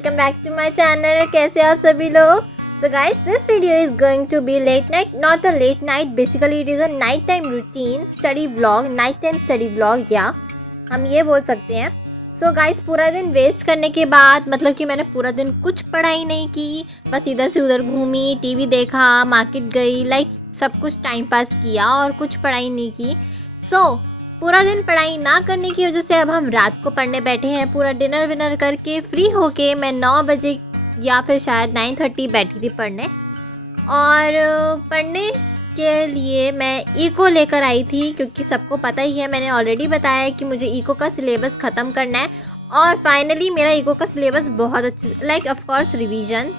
Welcome back to my channel. कैसे आप सभी लोग? So guys, this video is going to be late night, not a late night, basically it is a night time routine study vlog, night time study vlog, या हम ये बोल सकते हैं। सो गाइस, पूरा दिन वेस्ट करने के बाद, मतलब कि मैंने पूरा दिन कुछ पढ़ाई नहीं की, बस इधर से उधर घूमी, टीवी देखा, मार्केट गई, लाइक सब कुछ टाइम पास किया और कुछ पढ़ाई नहीं की। पूरा दिन पढ़ाई ना करने की वजह से अब हम रात को पढ़ने बैठे हैं। पूरा डिनर विनर करके फ्री होके मैं 9 बजे या फिर शायद 9:30 बैठी थी पढ़ने। और पढ़ने के लिए मैं इको लेकर आई थी, क्योंकि सबको पता ही है, मैंने ऑलरेडी बताया है कि मुझे इको का सिलेबस ख़त्म करना है। और फाइनली मेरा इको का सिलेबस बहुत अच्छे, लाइक ऑफ कोर्स रिवीजन,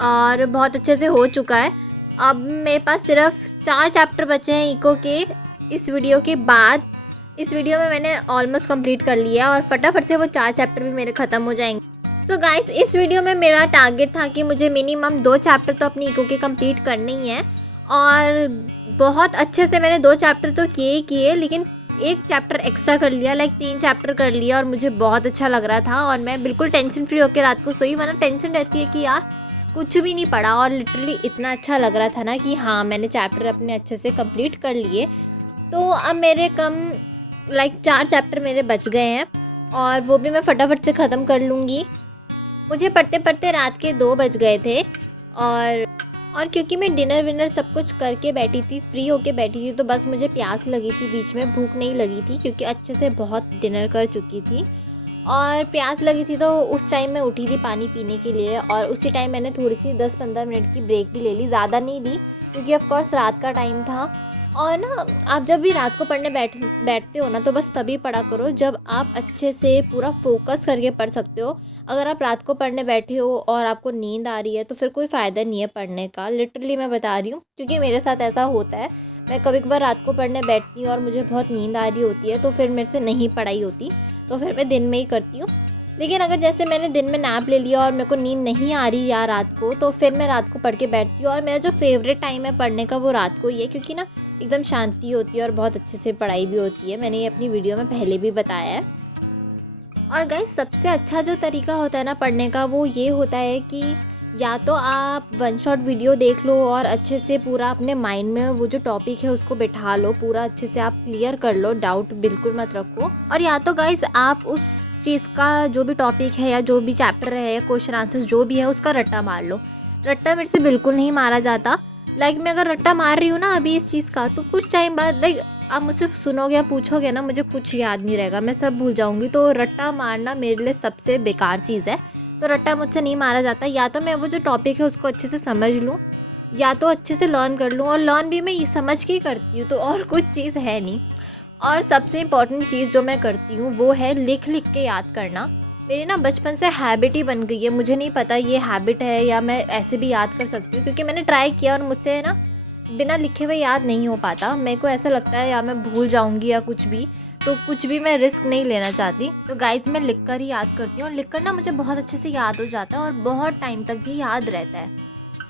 और बहुत अच्छे से हो चुका है। अब मेरे पास सिर्फ 4 चैप्टर बचे हैं इको के। इस वीडियो में मैंने ऑलमोस्ट कंप्लीट कर लिया और फटाफट से वो 4 चैप्टर भी मेरे ख़त्म हो जाएंगे। सो गाइस, इस वीडियो में मेरा टारगेट था कि मुझे मिनिमम 2 चैप्टर तो अपनी इको के कंप्लीट करने ही हैं। और बहुत अच्छे से मैंने 2 चैप्टर तो किए, लेकिन एक चैप्टर एक्स्ट्रा कर लिया, लाइक 3 चैप्टर कर लिया, और मुझे बहुत अच्छा लग रहा था। और मैं बिल्कुल टेंशन फ्री होकर रात को सोई, वरना टेंशन रहती है कि यार कुछ भी नहीं पढ़ा। और लिटरली इतना अच्छा लग रहा था ना कि हाँ, मैंने चैप्टर अपने अच्छे से कंप्लीट कर लिए। तो अब मेरे 4 चैप्टर मेरे बच गए हैं, और वो भी मैं फटाफट से ख़त्म कर लूँगी। मुझे पढ़ते पढ़ते रात के 2 बज गए थे। और क्योंकि मैं डिनर विनर सब कुछ करके बैठी थी, फ्री होके बैठी थी, तो बस मुझे प्यास लगी थी, बीच में भूख नहीं लगी थी, क्योंकि अच्छे से बहुत डिनर कर चुकी थी। और प्यास लगी थी, तो उस टाइम मैं उठी थी पानी पीने के लिए, और उसी टाइम मैंने थोड़ी सी 10-15 मिनट की ब्रेक भी ले ली, ज़्यादा नहीं ली, क्योंकि ऑफ कोर्स रात का टाइम था। और ना, आप जब भी रात को पढ़ने बैठते हो ना, तो बस तभी पढ़ा करो जब आप अच्छे से पूरा फोकस करके पढ़ सकते हो। अगर आप रात को पढ़ने बैठे हो और आपको नींद आ रही है, तो फिर कोई फ़ायदा नहीं है पढ़ने का। लिटरली मैं बता रही हूँ, क्योंकि मेरे साथ ऐसा होता है। मैं कभी कभार रात को पढ़ने बैठती हूँ और मुझे बहुत नींद आ रही होती है, तो फिर मेरे से नहीं पढ़ाई होती, तो फिर मैं दिन में ही करती हूँ। लेकिन अगर जैसे मैंने दिन में नैप ले लिया और मेरे को नींद नहीं आ रही यार रात को, तो फिर मैं रात को पढ़ के बैठती हूँ। और मेरा जो फेवरेट टाइम है पढ़ने का, वो रात को ही है, क्योंकि ना एकदम शांति होती है और बहुत अच्छे से पढ़ाई भी होती है। मैंने ये अपनी वीडियो में पहले भी बताया है। और गाइस, सबसे अच्छा जो तरीका होता है ना पढ़ने का, वो ये होता है कि या तो आप 1 शॉट वीडियो देख लो और अच्छे से पूरा अपने माइंड में वो जो टॉपिक है उसको बिठा लो, पूरा अच्छे से आप क्लियर कर लो, डाउट बिल्कुल मत रखो। और या तो गाइस, आप उस चीज़ का जो भी टॉपिक है या जो भी चैप्टर है या क्वेश्चन आंसर जो भी है, उसका रट्टा मार लो। रट्टा मेरे से बिल्कुल नहीं मारा जाता। लाइक मैं अगर रट्टा मार रही हूँ ना अभी इस चीज़ का, तो कुछ टाइम बाद, लाइक आप मुझसे सुनोगे या पूछोगे ना, मुझे कुछ याद नहीं रहेगा, मैं सब भूल जाऊंगी। तो रट्टा मारना मेरे लिए सबसे बेकार चीज़ है। तो रट्टा मुझसे नहीं मारा जाता। या तो मैं वो जो टॉपिक है उसको अच्छे से समझ लूँ, या तो अच्छे से लर्न कर लूँ, और लर्न भी मैं ये समझ के ही करती हूँ, तो और कुछ चीज़ है नहीं। और सबसे इम्पॉर्टेंट चीज़ जो मैं करती हूँ वो है लिख लिख के याद करना। मेरी ना बचपन से हैबिट ही बन गई है। मुझे नहीं पता ये हैबिट है या मैं ऐसे भी याद कर सकती हूँ, क्योंकि मैंने ट्राई किया और मुझसे ना बिना लिखे हुए याद नहीं हो पाता। मेरे को ऐसा लगता है या मैं भूल जाऊँगी या कुछ भी, तो कुछ भी मैं रिस्क नहीं लेना चाहती। तो गाइज, मैं लिख कर ही याद करती हूँ, और लिख कर ना मुझे बहुत अच्छे से याद हो जाता है और बहुत टाइम तक भी याद रहता है।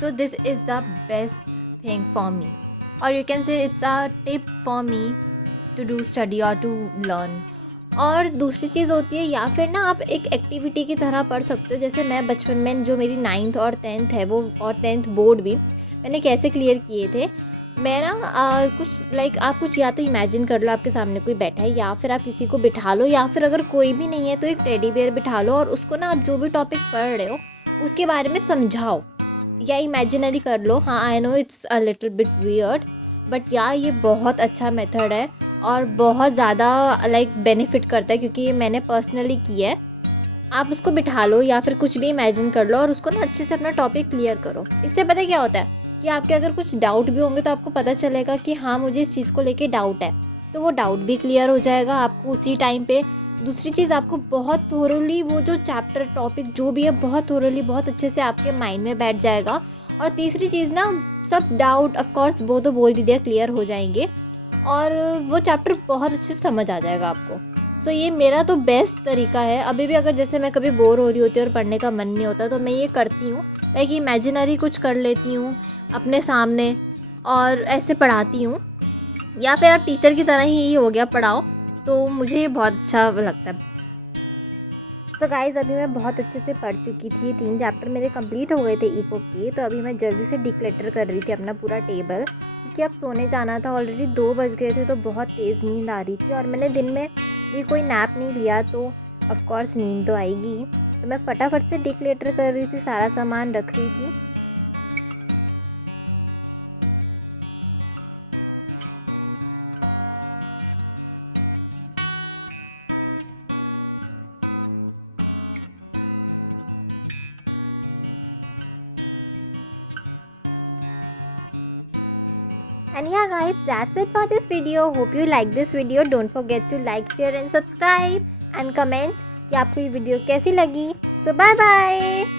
So this is the best thing for me, और you can say it's a tip for me to do study और टू लर्न। और दूसरी चीज़ होती है, या फिर ना आप एक एक्टिविटी की तरह पढ़ सकते हो। जैसे मैं बचपन में जो मेरी 9th और 10th है, वो और 10th बोर्ड भी मैंने कैसे क्लियर किए थे। मैं ना आप कुछ या तो इमेजिन कर लो, आपके सामने कोई बैठा है, या फिर आप किसी को बिठा लो, या फिर अगर कोई भी नहीं है तो एक टेडी बेयर बिठा लो, और उसको ना आप जो भी टॉपिक पढ़ रहे हो उसके बारे में समझाओ या इमेजिनरी कर लो। हाँ, I know it's a little bit weird, but या ये बहुत अच्छा मेथड है और बहुत ज़्यादा बेनिफिट करता है, क्योंकि ये मैंने पर्सनली किया है। आप उसको बिठा लो या फिर कुछ भी इमेजिन कर लो, और उसको ना अच्छे से अपना टॉपिक क्लियर करो। इससे पता है क्या होता है कि आपके अगर कुछ डाउट भी होंगे तो आपको पता चलेगा कि हाँ, मुझे इस चीज़ को लेके डाउट है, तो वो डाउट भी क्लियर हो जाएगा आपको उसी टाइम पे। दूसरी चीज़, आपको बहुत थोरली वो जो चैप्टर टॉपिक जो भी है, बहुत थोरली बहुत अच्छे से आपके माइंड में बैठ जाएगा। और तीसरी चीज़ ना, सब डाउट ऑफ कोर्स वो तो बोल दिया क्लियर हो जाएंगे, और वो चैप्टर बहुत अच्छे से समझ आ जाएगा आपको। सो ये मेरा तो बेस्ट तरीका है। अभी भी अगर जैसे मैं कभी बोर हो रही होती हूँ और पढ़ने का मन नहीं होता, तो मैं ये करती हूँ, लाइक इमेजिनरी कुछ कर लेती हूँ अपने सामने और ऐसे पढ़ाती हूँ। या फिर आप टीचर की तरह ही हो गया, पढ़ाओ, तो मुझे ये बहुत अच्छा लगता है। सो गाइस अभी मैं बहुत अच्छे से पढ़ चुकी थी, 3 चैप्टर मेरे कंप्लीट हो गए थे इको के। तो अभी मैं जल्दी से डिक्लेटर कर रही थी अपना पूरा टेबल, क्योंकि अब सोने जाना था। ऑलरेडी 2 बज गए थे तो बहुत तेज़ नींद आ रही थी और मैंने दिन में भी कोई नैप नहीं लिया, तो ऑफ कोर्स नींद तो आएगी। तो मैं फटाफट से डिक्लेटर कर रही थी, सारा सामान रख रही थी। And yeah guys, that's it for this video. Hope you like this video. Don't forget to like, share and subscribe and comment कि आपको ये वीडियो कैसी लगी. So bye bye.